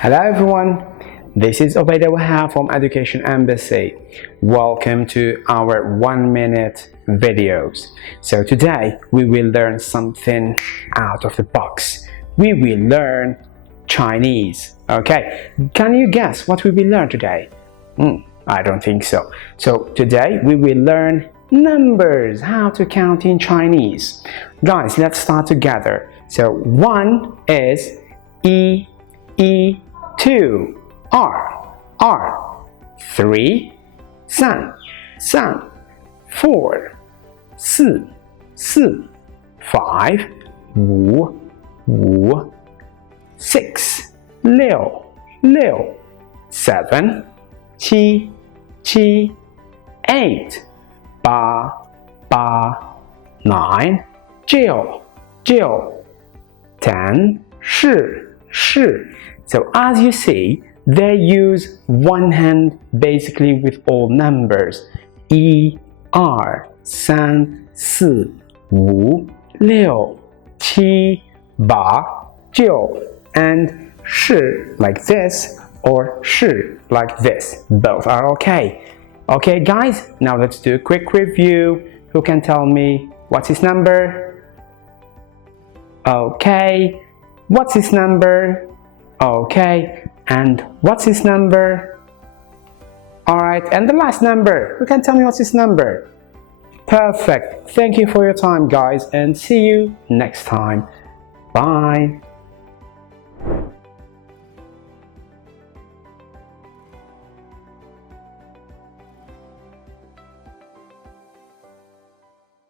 Hello everyone, this is Obeyda Ouahab from Education Embassy. Welcome to our 1-minute videos. So today we will learn something out of the box. We will learn Chinese. Okay, can you guess what we will learn today? I don't think so. So today we will learn numbers, how to count in Chinese. Guys, let's start together. So 1 is E, 2 R 3 3 4 4 5 5 6 6 7 7 8 8 9 9 10 10 So as you see, they use one hand basically with all numbers. 1 2 3 4 5 6 7 8 9 and 10 like this or 10 like this. Both are okay. Okay guys, now let's do a quick review. Who can tell me what's his number? Okay. What's his number? Okay, and what's his number? Alright, and the last number. Who can tell me what's his number? Perfect. Thank you for your time, guys, and see you next time. Bye.